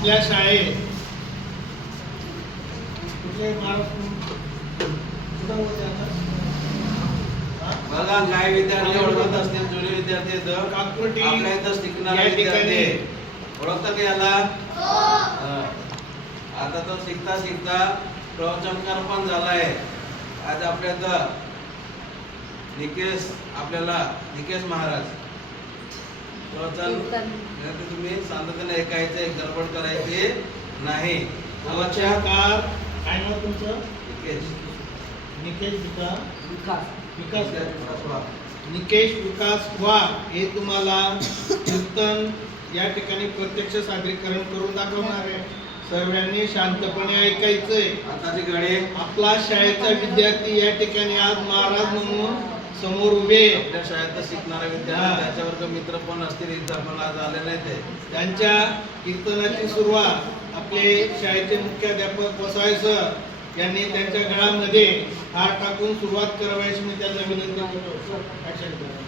आपल्या शाळेत कुठले बघा काय विद्यार्थी ओळखत असतील, जुने विद्यार्थी काकुर्टी आपल्या इथं शिकणारे या ठिकाणी विद्यार्थी ओळखता का याला? आता तो शिकता शिकता प्रवचनकार पण झालाय. आज आपल्या इथं निकेश महाराज प्रवचन तुम्ही शांततेने ऐकायचे, गडबड करायची नाही. प्रवचनकार काय नाव तुमचं? निकेश निकेश विकास वाघ हे तुम्हाला कीर्तन या ठिकाणी प्रत्यक्ष सादरीकरण करून दाखवणार आहे. सर्वांनी शांतपणे ऐकायचंय. आताची घडी आपला शाळेचा विद्यार्थी या ठिकाणी आज महाराज म्हणून समोर उभे. आपल्या शाळेत शिकणारा विद्यार्थी त्याच्यावर मित्र पण असतील, इथं पण आज आले नाही ते. त्यांच्या कीर्तनाची सुरुवात आपले शाळेचे मुख्याध्यापक वसाय सर यांनी त्यांच्या गळामध्ये हार टाकून सुरुवात करावयाची मी त्यांना विनंती करतो. ऍक्शन करा.